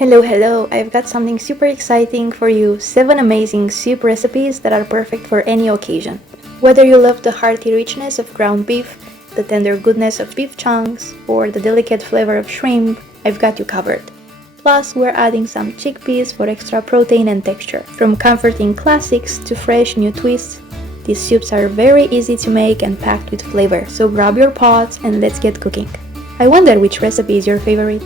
Hello, I've got something super exciting for you. 7 amazing soup recipes that are perfect for any occasion. Whether you love the hearty richness of ground beef, the tender goodness of beef chunks, or the delicate flavor of shrimp, I've got you covered. Plus, we're adding some chickpeas for extra protein and texture. From comforting classics to fresh new twists, these soups are very easy to make and packed with flavor. So grab your pots and let's get cooking. I wonder which recipe is your favorite.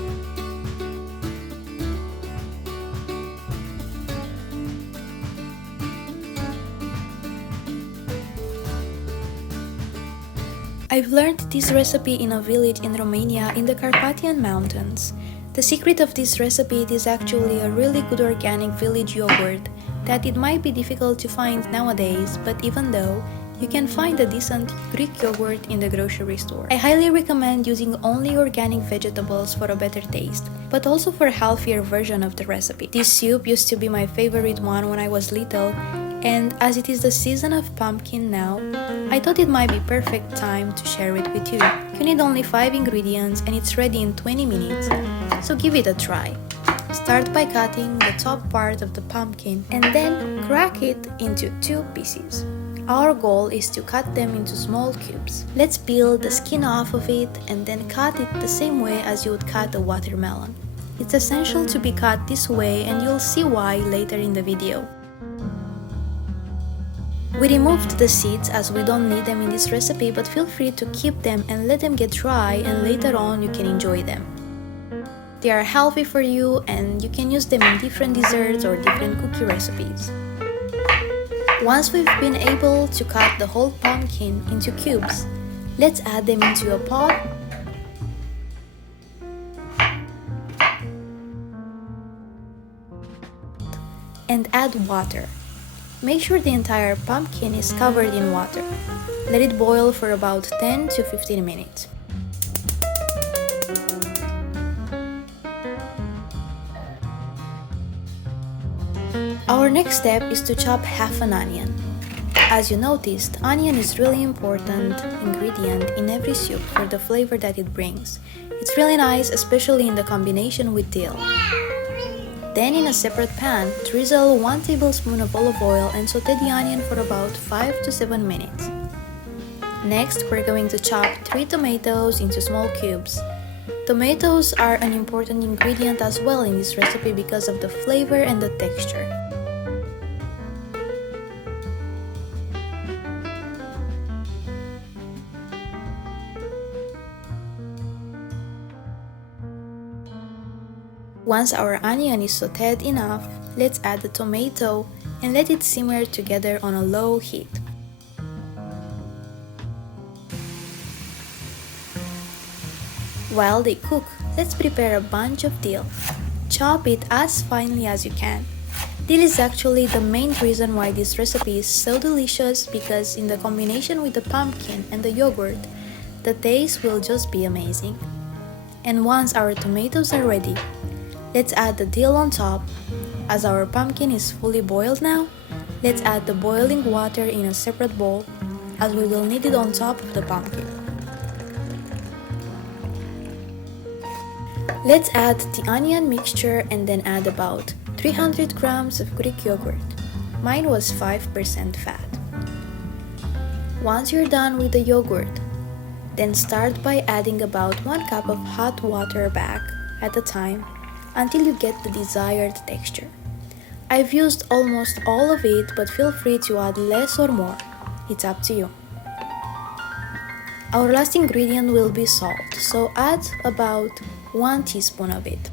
I've learned this recipe in a village in Romania in the Carpathian mountains. The secret of this recipe is actually a really good organic village yogurt that it might be difficult to find nowadays, but even though, you can find a decent Greek yogurt in the grocery store. I highly recommend using only organic vegetables for a better taste, but also for a healthier version of the recipe. This soup used to be my favorite one when I was little, and as it is the season of pumpkin now, I thought it might be perfect time to share it with you. You need only 5 ingredients and it's ready in 20 minutes, so give it a try. Start by cutting the top part of the pumpkin and then crack it into 2 pieces. Our goal is to cut them into small cubes. Let's peel the skin off of it and then cut it the same way as you would cut a watermelon. It's essential to be cut this way and you'll see why later in the video. We removed the seeds as we don't need them in this recipe, but feel free to keep them and let them get dry and later on you can enjoy them. They are healthy for you and you can use them in different desserts or different cookie recipes. Once we've been able to cut the whole pumpkin into cubes, let's add them into a pot and add water. Make sure the entire pumpkin is covered in water. Let it boil for about 10 to 15 minutes. Our next step is to chop half an onion. As you noticed, onion is really important ingredient in every soup for the flavor that it brings. It's really nice, especially in the combination with dill. Then in a separate pan, drizzle 1 tablespoon of olive oil and saute the onion for about 5 to 7 minutes. Next, we're going to chop 3 tomatoes into small cubes. Tomatoes are an important ingredient as well in this recipe because of the flavor and the texture. Once our onion is sauteed enough, let's add the tomato and let it simmer together on a low heat. While they cook, let's prepare a bunch of dill. Chop it as finely as you can. Dill is actually the main reason why this recipe is so delicious because in the combination with the pumpkin and the yogurt, the taste will just be amazing. And once our tomatoes are ready, let's add the dill on top. As our pumpkin is fully boiled now, let's add the boiling water in a separate bowl as we will need it on top of the pumpkin. Let's add the onion mixture and then add about 300 grams of Greek yogurt. Mine was 5% fat. Once you're done with the yogurt, then start by adding about 1 cup of hot water back at a time until you get the desired texture. I've used almost all of it, but feel free to add less or more. It's up to you. Our last ingredient will be salt, so add about 1 teaspoon of it.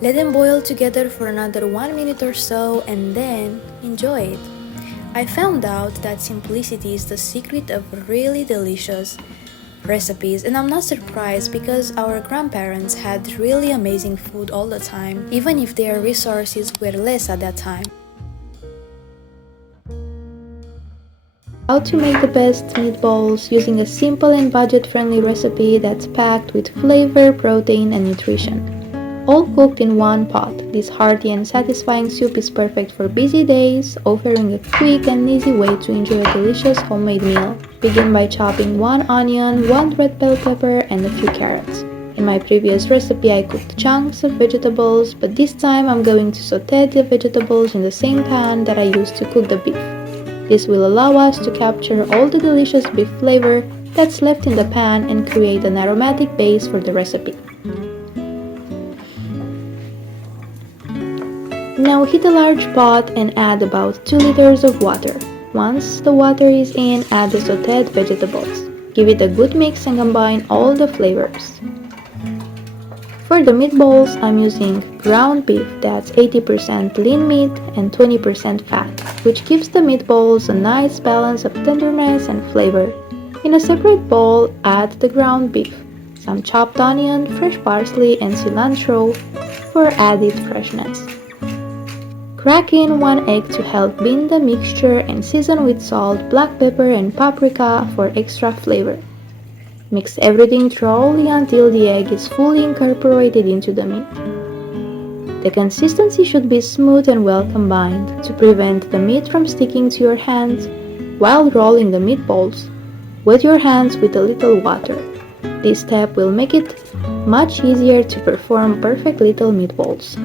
Let them boil together for another 1 minute or so and then enjoy it. I found out that simplicity is the secret of really delicious recipes, and I'm not surprised because our grandparents had really amazing food all the time, even if their resources were less at that time. How to make the best meatballs using a simple and budget-friendly recipe that's packed with flavor, protein, and nutrition. All cooked in one pot, this hearty and satisfying soup is perfect for busy days, offering a quick and easy way to enjoy a delicious homemade meal. Begin by chopping 1 onion, 1 red bell pepper, and a few carrots. In my previous recipe I cooked chunks of vegetables, but this time I'm going to saute the vegetables in the same pan that I used to cook the beef. This will allow us to capture all the delicious beef flavor that's left in the pan and create an aromatic base for the recipe. Now heat a large pot and add about 2 liters of water. Once the water is in, add the sauteed vegetables. Give it a good mix and combine all the flavors. For the meatballs, I'm using ground beef that's 80% lean meat and 20% fat, which gives the meatballs a nice balance of tenderness and flavor. In a separate bowl, add the ground beef, some chopped onion, fresh parsley, and cilantro for added freshness. Crack in 1 egg to help bind the mixture and season with salt, black pepper, and paprika for extra flavor. Mix everything thoroughly until the egg is fully incorporated into the meat. The consistency should be smooth and well combined to prevent the meat from sticking to your hands. While rolling the meatballs, wet your hands with a little water. This step will make it much easier to perform perfect little meatballs.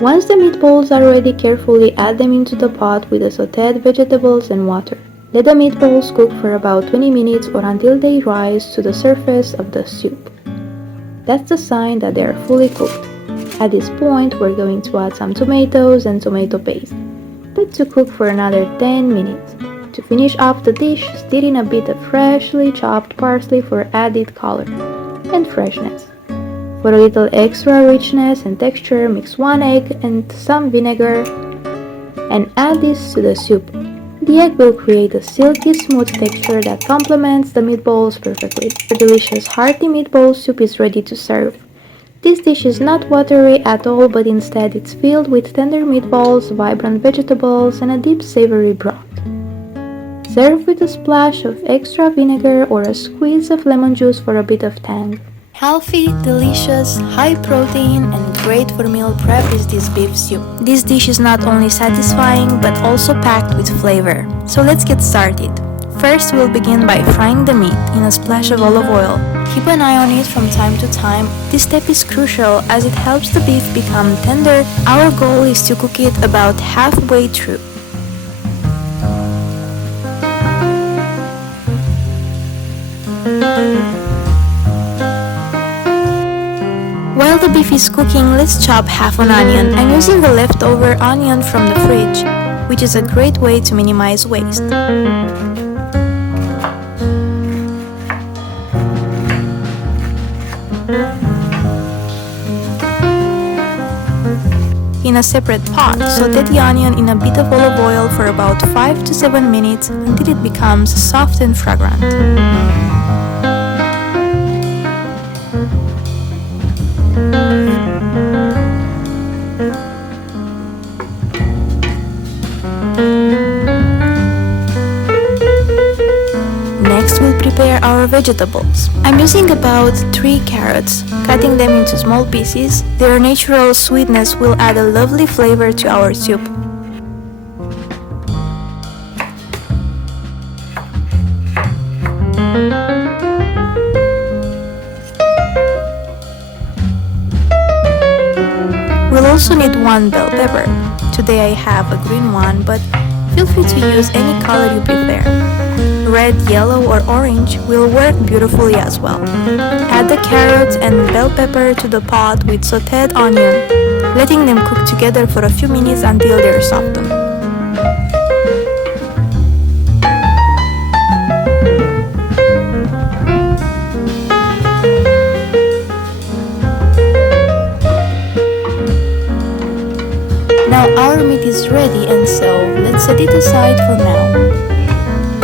Once the meatballs are ready, carefully add them into the pot with the sauteed vegetables and water. Let the meatballs cook for about 20 minutes or until they rise to the surface of the soup. That's the sign that they are fully cooked. At this point, we're going to add some tomatoes and tomato paste. Let to cook for another 10 minutes. To finish off the dish, stir in a bit of freshly chopped parsley for added color and freshness. For a little extra richness and texture, mix 1 egg and some vinegar and add this to the soup. The egg will create a silky smooth texture that complements the meatballs perfectly. The delicious hearty meatball soup is ready to serve. This dish is not watery at all, but instead it's filled with tender meatballs, vibrant vegetables, and a deep savory broth. Serve with a splash of extra vinegar or a squeeze of lemon juice for a bit of tang. Healthy, delicious, high protein, and great for meal prep is this beef soup. This dish is not only satisfying but also packed with flavor. So let's get started. First, we'll begin by frying the meat in a splash of olive oil. Keep an eye on it from time to time. This step is crucial as it helps the beef become tender. Our goal is to cook it about halfway through. While the beef is cooking, let's chop half an onion. I'm using the leftover onion from the fridge, which is a great way to minimize waste. In a separate pot, saute the onion in a bit of olive oil for about 5 to 7 minutes until it becomes soft and fragrant. Next, we'll prepare our vegetables. I'm using about 3 carrots, cutting them into small pieces. Their natural sweetness will add a lovely flavor to our soup. We'll also need 1 bell pepper. Today I have a green one, but feel free to use any color you prefer. Red, yellow, or orange will work beautifully as well. Add the carrots and bell pepper to the pot with sauteed onion, letting them cook together for a few minutes until they're softened. Now our meat is ready, and so let's set it aside for now.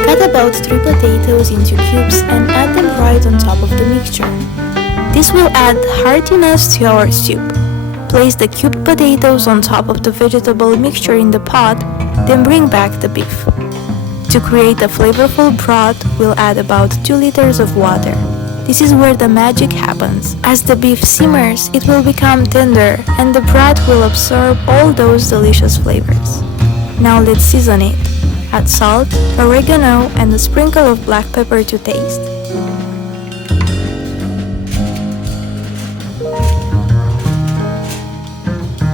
Cut about 3 potatoes into cubes and add them right on top of the mixture. This will add heartiness to our soup. Place the cubed potatoes on top of the vegetable mixture in the pot, then bring back the beef. To create a flavorful broth, we'll add about 2 liters of water. This is where the magic happens. As the beef simmers, it will become tender and the broth will absorb all those delicious flavors. Now let's season it. Add salt, oregano, and a sprinkle of black pepper to taste.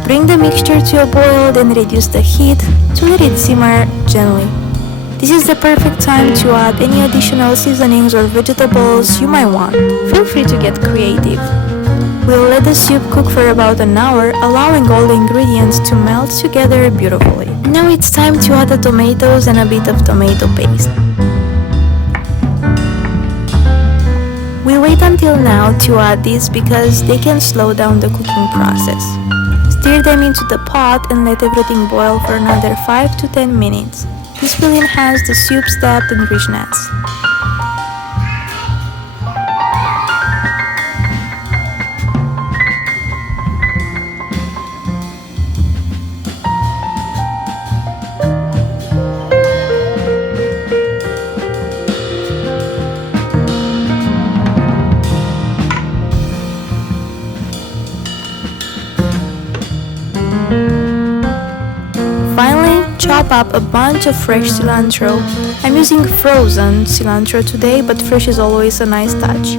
Bring the mixture to a boil, then reduce the heat to let it simmer gently. This is the perfect time to add any additional seasonings or vegetables you might want. Feel free to get creative. We'll let the soup cook for about an hour, allowing all the ingredients to melt together beautifully. Now it's time to add the tomatoes and a bit of tomato paste. We wait until now to add these because they can slow down the cooking process. Stir them into the pot and let everything boil for another 5 to 10 minutes. This will enhance the soup's depth and richness. Finally, chop up a bunch of fresh cilantro. I'm using frozen cilantro today, but fresh is always a nice touch.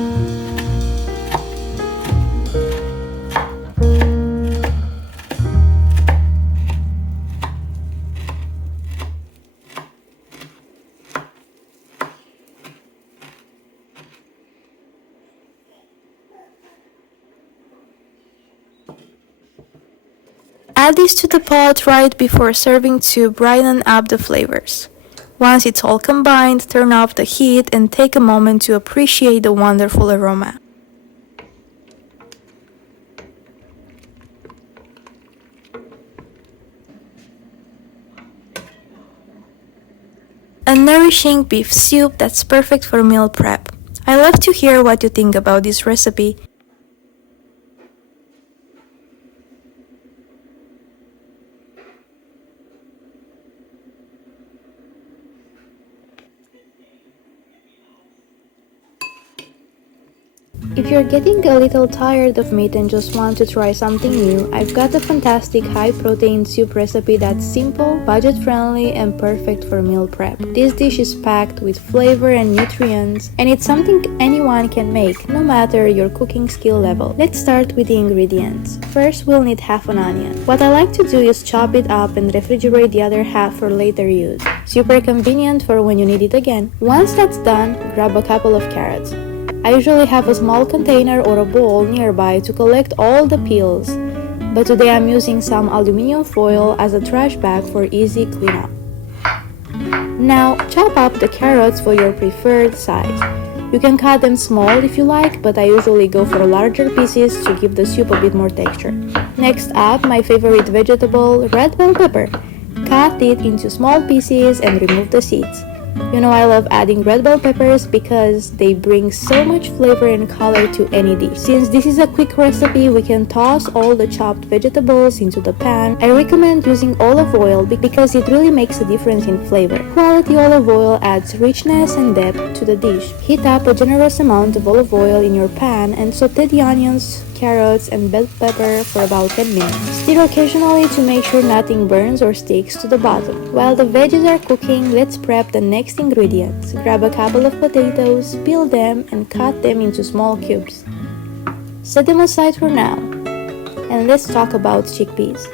Add this to the pot right before serving to brighten up the flavors. Once it's all combined, turn off the heat and take a moment to appreciate the wonderful aroma. A nourishing beef soup that's perfect for meal prep. I love to hear what you think about this recipe. If you're getting a little tired of meat and just want to try something new, I've got a fantastic high-protein soup recipe that's simple, budget-friendly, and perfect for meal prep. This dish is packed with flavor and nutrients, and it's something anyone can make, no matter your cooking skill level. Let's start with the ingredients. First, we'll need half an onion. What I like to do is chop it up and refrigerate the other half for later use. Super convenient for when you need it again. Once that's done, grab a couple of carrots. I usually have a small container or a bowl nearby to collect all the peels, but today I'm using some aluminum foil as a trash bag for easy cleanup. Now, chop up the carrots for your preferred size. You can cut them small if you like, but I usually go for larger pieces to give the soup a bit more texture. Next up, my favorite vegetable, red bell pepper. Cut it into small pieces and remove the seeds. You know I love adding red bell peppers because they bring so much flavor and color to any dish. Since this is a quick recipe, we can toss all the chopped vegetables into the pan. I recommend using olive oil because it really makes a difference in flavor. Quality olive oil adds richness and depth to the dish. Heat up a generous amount of olive oil in your pan and saute the onions, carrots, and bell pepper for about 10 minutes. Stir occasionally to make sure nothing burns or sticks to the bottom. While the veggies are cooking, let's prep the next ingredients. Grab a couple of potatoes, peel them, and cut them into small cubes. Set them aside for now. And let's talk about chickpeas.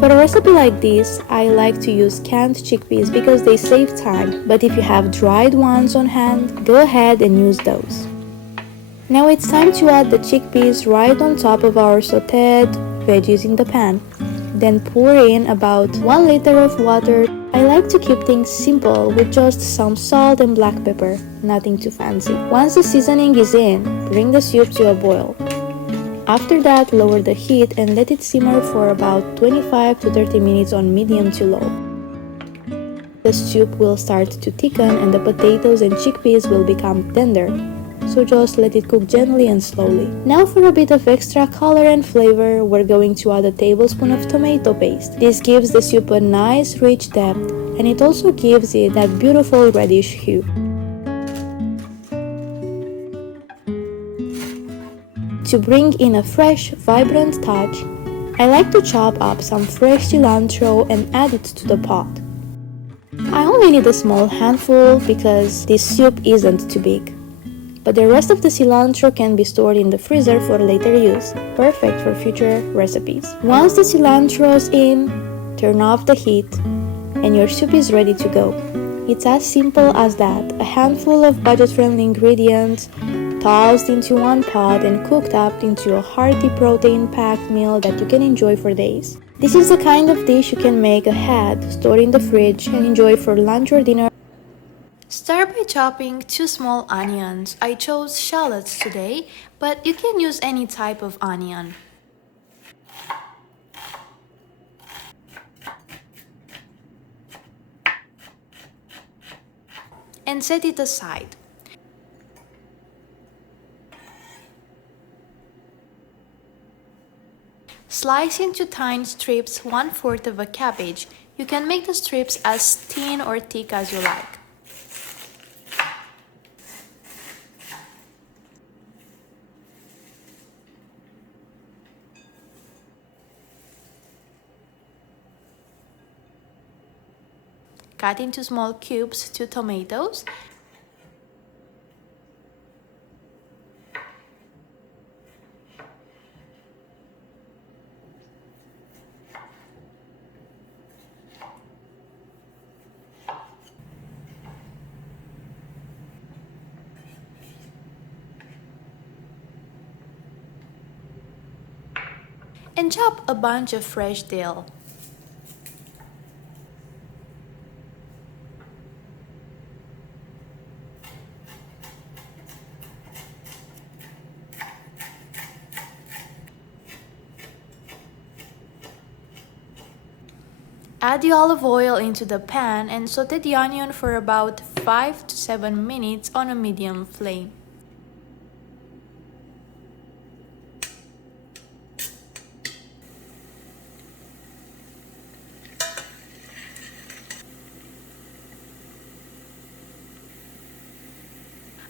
For a recipe like this, I like to use canned chickpeas because they save time, but if you have dried ones on hand, go ahead and use those. Now it's time to add the chickpeas right on top of our sautéed veggies in the pan. Then pour in about 1 liter of water. I like to keep things simple with just some salt and black pepper, nothing too fancy. Once the seasoning is in, bring the soup to a boil. After that, lower the heat and let it simmer for about 25 to 30 minutes on medium to low. The soup will start to thicken and the potatoes and chickpeas will become tender. So just let it cook gently and slowly. Now for a bit of extra color and flavor, we're going to add a tablespoon of tomato paste. This gives the soup a nice rich depth and it also gives it that beautiful reddish hue. To bring in a fresh, vibrant touch, I like to chop up some fresh cilantro and add it to the pot. I only need a small handful because this soup isn't too big. but the rest of the cilantro can be stored in the freezer for later use, perfect for future recipes. Once the cilantro is in, turn off the heat, and your soup is ready to go. It's as simple as that, a handful of budget-friendly ingredients, tossed into one pot and cooked up into a hearty protein-packed meal that you can enjoy for days. This is the kind of dish you can make ahead, store in the fridge, and enjoy for lunch or dinner. Start by chopping 2 small onions. I chose shallots today, but you can use any type of onion. And set it aside. Slice into thin strips 1/4 of a cabbage. You can make the strips as thin or thick as you like. Cut into small cubes 2 tomatoes. And chop a bunch of fresh dill. Add the olive oil into the pan and saute the onion for about 5 to 7 minutes on a medium flame.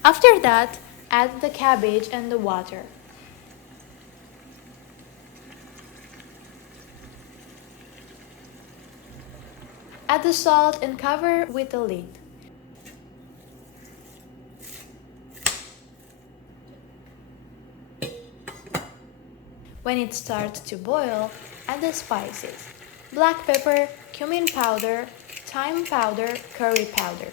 After that, add the cabbage and the water. Add the salt and cover with a lid. When it starts to boil, add the spices: black pepper, cumin powder, thyme powder, curry powder.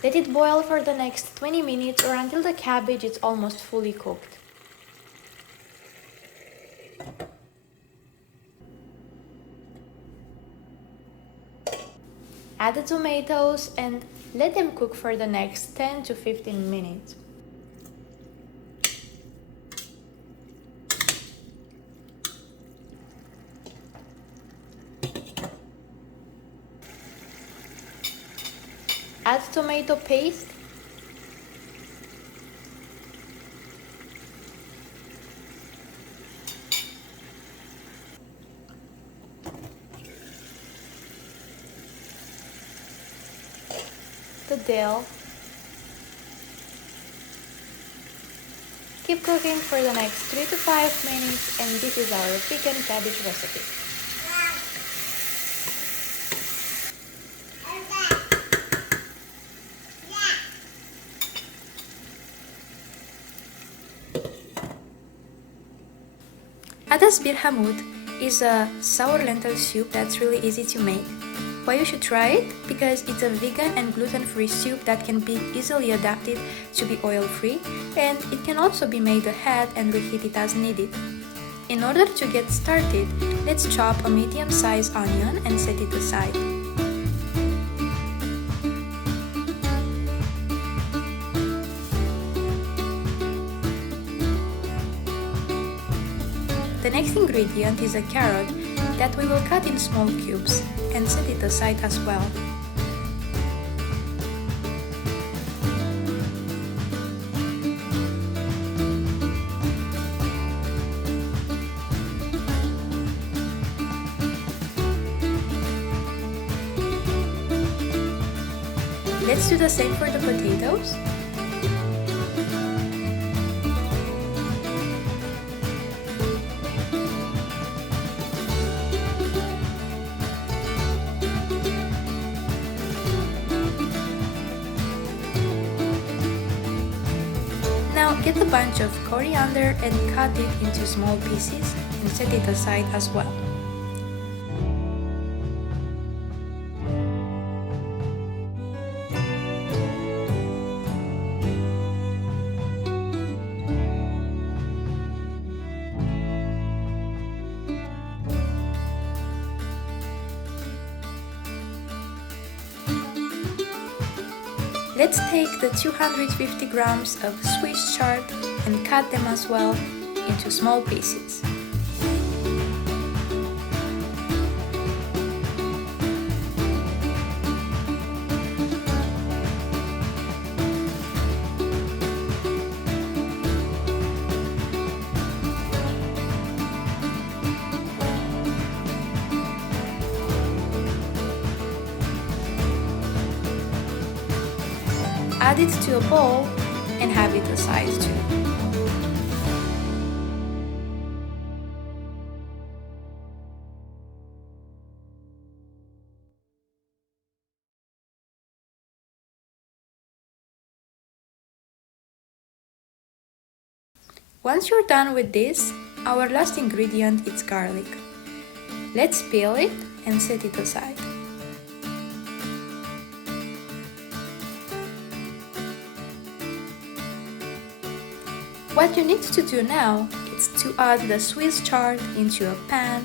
Let it boil for the next 20 minutes or until the cabbage is almost fully cooked. Add the tomatoes and let them cook for the next 10 to 15 minutes. Add tomato paste, the dill. Keep cooking for the next 3 to 5 minutes, and this is our vegan cabbage recipe. Adas birhamut is a sour lentil soup that's really easy to make. Why you should try it? Because it's a vegan and gluten-free soup that can be easily adapted to be oil-free, and it can also be made ahead and reheat it as needed. In order to get started, let's chop a medium-sized onion and set it aside. The next ingredient is a carrot that we will cut in small cubes and set it aside as well. Let's do the same for the potatoes. Get a bunch of coriander and cut it into small pieces and set it aside as well. Let's take the 250 grams of Swiss chard and cut them as well into small pieces. Add it to a bowl and have it aside too. Once you're done with this, our last ingredient is garlic. Let's peel it and set it aside. What you need to do now is to add the Swiss chard into a pan,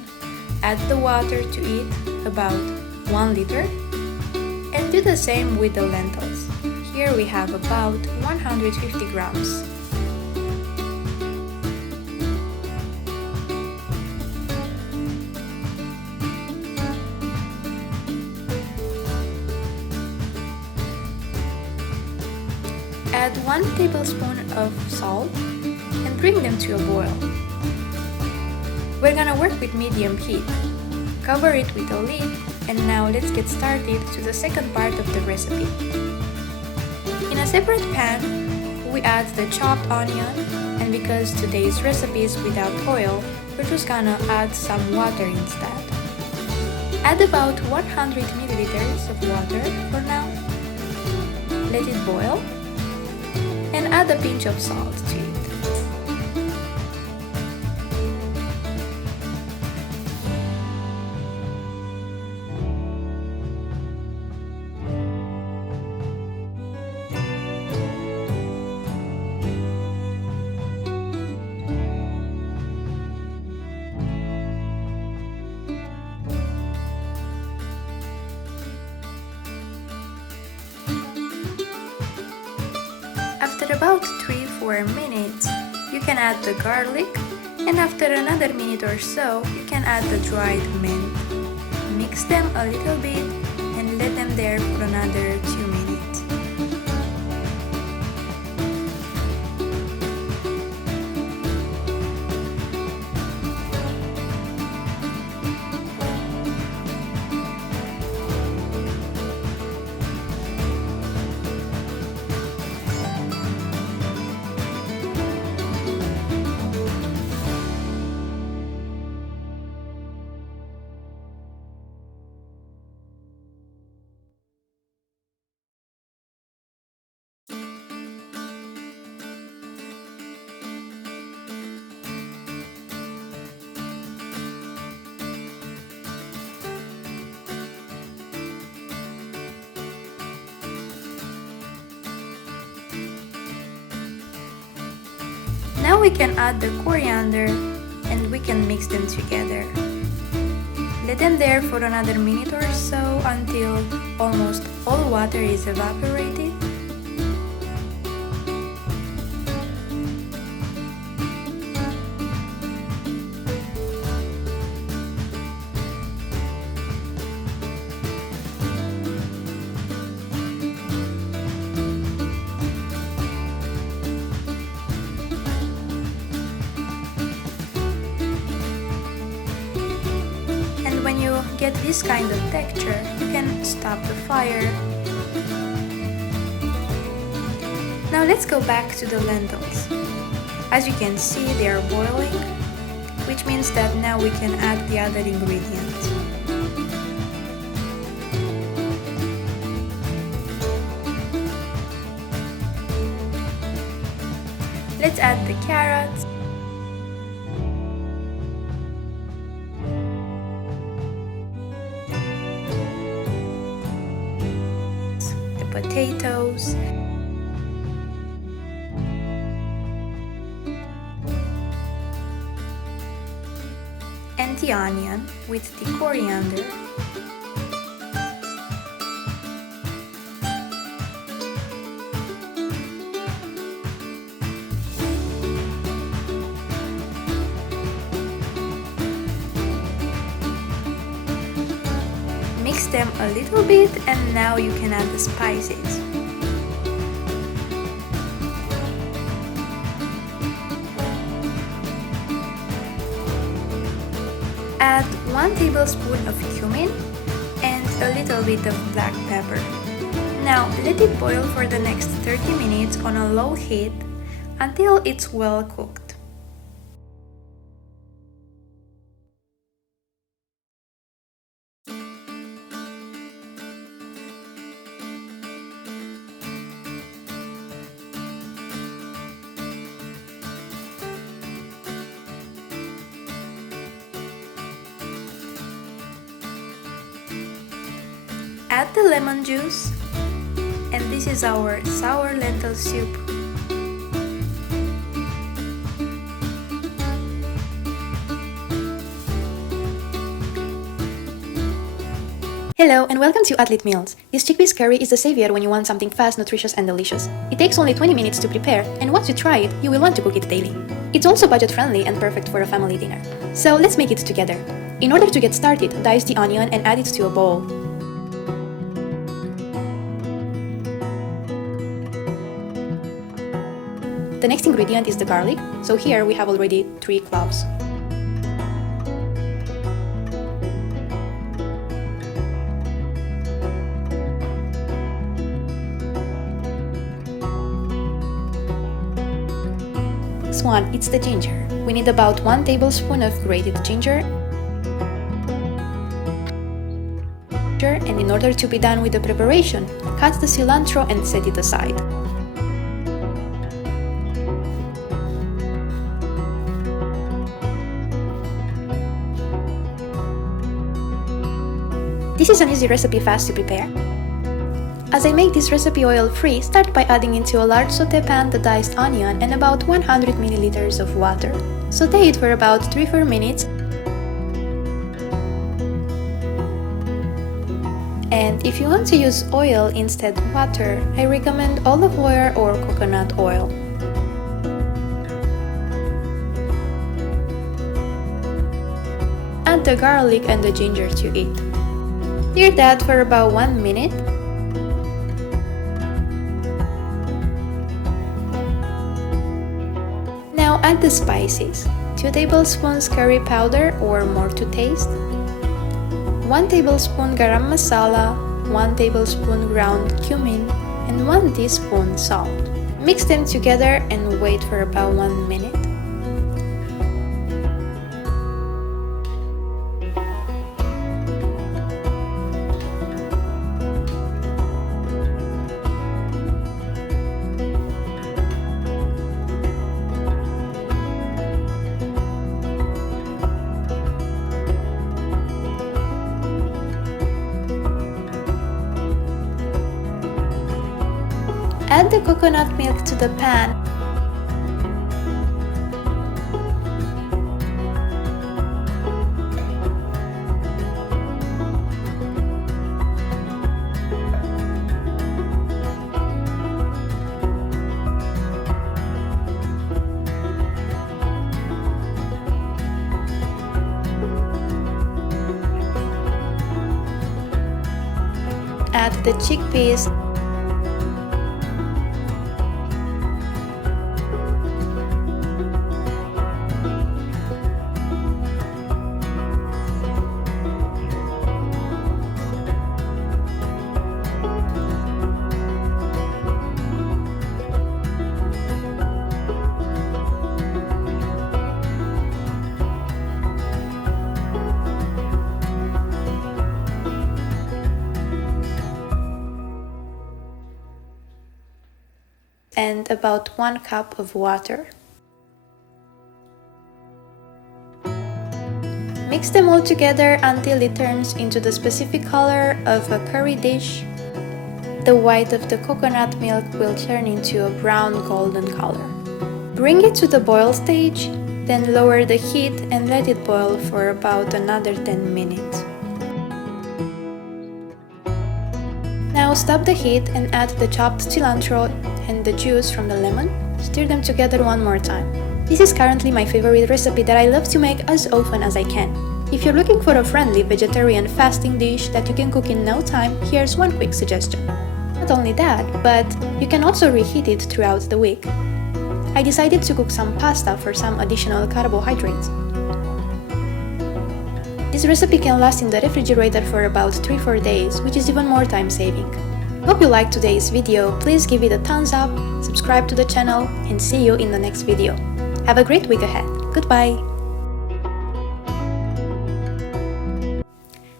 add the water to it, about 1 liter, and do the same with the lentils. Here we have about 150 grams. Add 1 tablespoon of salt and bring them to a boil. We're gonna work with medium heat. Cover it with a lid, and now let's get started to the second part of the recipe. In a separate pan, we add the chopped onion, and because today's recipe is without oil, we're just gonna add some water instead. Add about 100 milliliters of water for now. Let it boil, and add a pinch of salt to it. After about 3-4 minutes, you can add the garlic, and after another minute or so, you can add the dried mint. Mix them a little bit and let them there for another 2 minutes. Now we can add the coriander and we can mix them together. Let them there for another minute or so until almost all water is evaporated. When you get this kind of texture, you can stop the fire. Now let's go back to the lentils. As you can see, they are boiling, which means that now we can add the other ingredients. let's add the carrots, the potatoes, and the onion with the coriander. Mix them a little bit and now you can add the spices. Add 1 tablespoon of cumin and a little bit of black pepper. Now let it boil for the next 30 minutes on a low heat until it's well cooked. Add the lemon juice, and this is our sour lentil soup. Hello and welcome to Athlete Meals. This chickpeas curry is the savior when you want something fast, nutritious and delicious. It takes only 20 minutes to prepare, and once you try it, you will want to cook it daily. It's also budget friendly and perfect for a family dinner. So let's make it together. In order to get started, dice the onion and add it to a bowl. The next ingredient is the garlic, so here we have already 3 cloves. Next one, it's the ginger. We need about 1 tablespoon of grated ginger. And in order to be done with the preparation, cut the cilantro and set it aside. This is an easy recipe fast to prepare. As I make this recipe oil-free, start by adding into a large sauté pan the diced onion and about 100 milliliters of water. Sauté it for about 3-4 minutes. And if you want to use oil instead of water, I recommend olive oil or coconut oil. Add the garlic and the ginger to it. Stir that for about 1 minute. Now add the spices. 2 tablespoons curry powder or more to taste. 1 tablespoon garam masala, 1 tablespoon ground cumin, and 1 teaspoon salt. Mix them together and wait for about 1 minute. Add the coconut milk to the pan. Add the chickpeas. And about 1 cup of water. Mix them all together until it turns into the specific color of a curry dish. The white of the coconut milk will turn into a brown golden color. Bring it to the boil stage, then lower the heat and let it boil for about another 10 minutes. Now stop the heat and add the chopped cilantro and the juice from the lemon. Stir them together one more time. This is currently my favorite recipe that I love to make as often as I can. If you're looking for a friendly vegetarian fasting dish that you can cook in no time, here's one quick suggestion. Not only that, but you can also reheat it throughout the week. I decided to cook some pasta for some additional carbohydrates. This recipe can last in the refrigerator for about 3-4 days, which is even more time saving. Hope you liked today's video, please give it a thumbs up, subscribe to the channel, and see you in the next video. Have a great week ahead. Goodbye!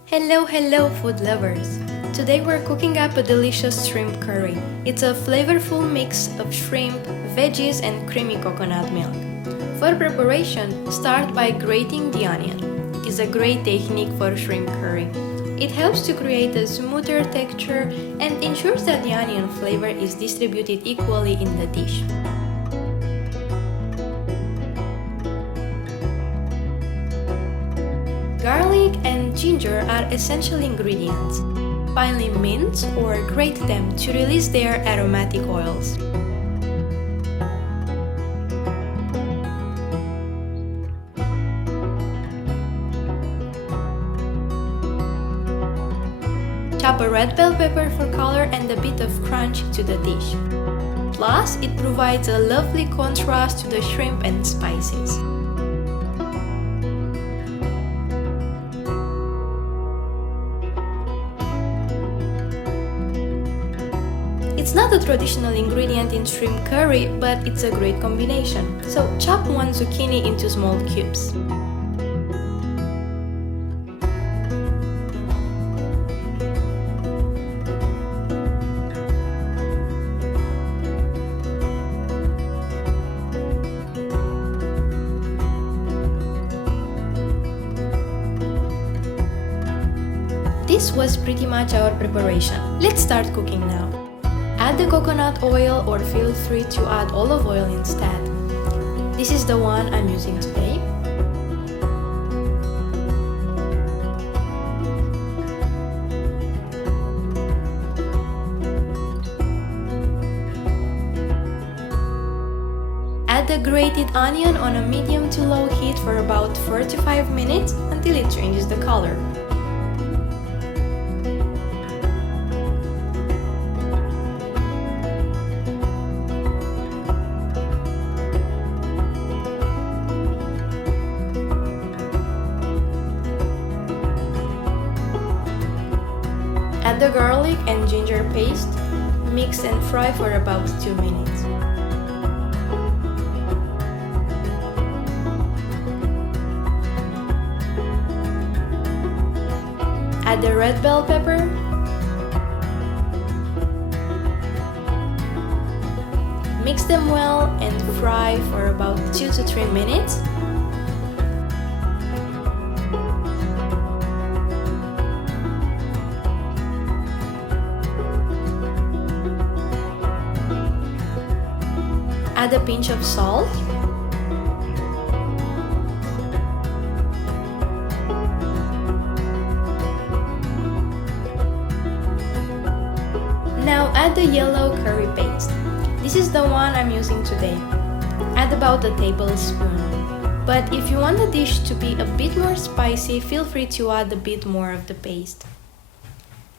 Hello food lovers! Today we're cooking up a delicious shrimp curry. It's a flavorful mix of shrimp, veggies and creamy coconut milk. For preparation, start by grating the onion. It is a great technique for shrimp curry. It helps to create a smoother texture and ensures that the onion flavor is distributed equally in the dish. Garlic and ginger are essential ingredients. Finely mince or grate them to release their aromatic oils. Chop a red bell pepper for color and a bit of crunch to the dish. Plus, it provides a lovely contrast to the shrimp and spices. It's not a traditional ingredient in shrimp curry, but it's a great combination. So chop one zucchini into small cubes. This was pretty much our preparation. Let's start cooking now. Add the coconut oil or feel free to add olive oil instead. This is the one I'm using today. Add the grated onion on a medium to low heat for about 4 to 5 minutes until it changes the color. Add the garlic and ginger paste, mix and fry for about 2 minutes. Add the red bell pepper, mix them well and fry for about 2 to 3 minutes. Add a pinch of salt. Now add the yellow curry paste. This is the one I'm using today. Add about a tablespoon. But if you want the dish to be a bit more spicy, feel free to add a bit more of the paste.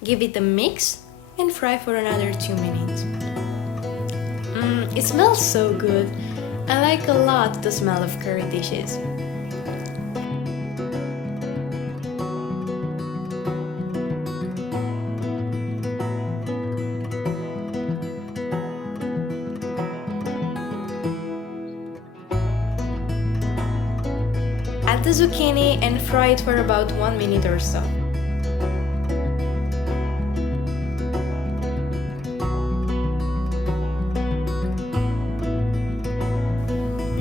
Give it a mix and fry for another 2 minutes. It smells so good. I like a lot the smell of curry dishes. Add the zucchini and fry it for about 1 minute or so.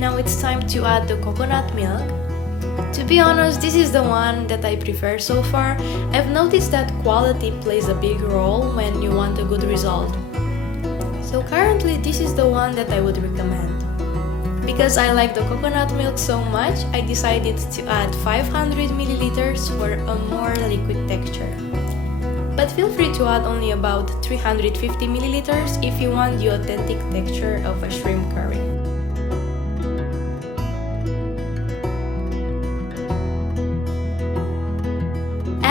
Now it's time to add the coconut milk. To To be honest, this is the one that I prefer so far. I've noticed that quality plays a big role when you want a good result. So currently this is the one that I would recommend. Because I like the coconut milk so much, I decided to add 500 milliliters for a more liquid texture. But feel free to add only about 350 milliliters if you want the authentic texture of a shrimp curry.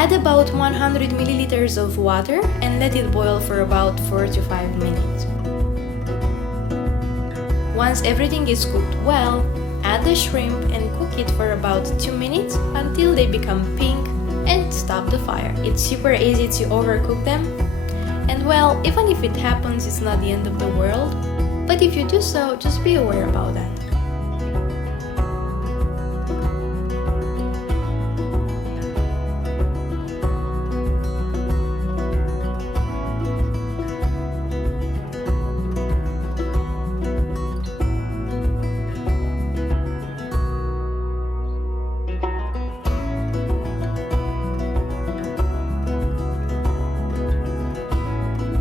Add about 100 milliliters of water and let it boil for about 4 to 5 minutes. Once everything is cooked well, add the shrimp and cook it for about 2 minutes until they become pink and stop the fire. It's super easy to overcook them. And well, even if it happens, it's not the end of the world. But if you do so, just be aware about that.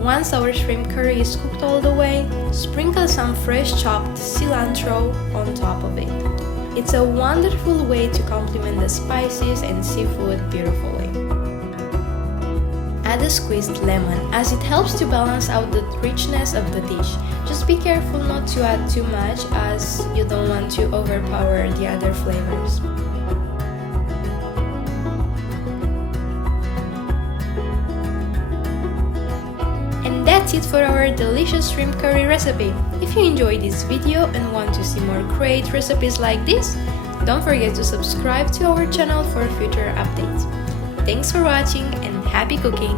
Once our shrimp curry is cooked all the way, sprinkle some fresh chopped cilantro on top of it. It's a wonderful way to complement the spices and seafood beautifully. Add a squeezed lemon as it helps to balance out the richness of the dish. Just be careful not to add too much as you don't want to overpower the other flavors. And that's it for our delicious shrimp curry recipe. If you enjoyed this video and want to see more great recipes like this, don't forget to subscribe to our channel for future updates. Thanks for watching and happy cooking!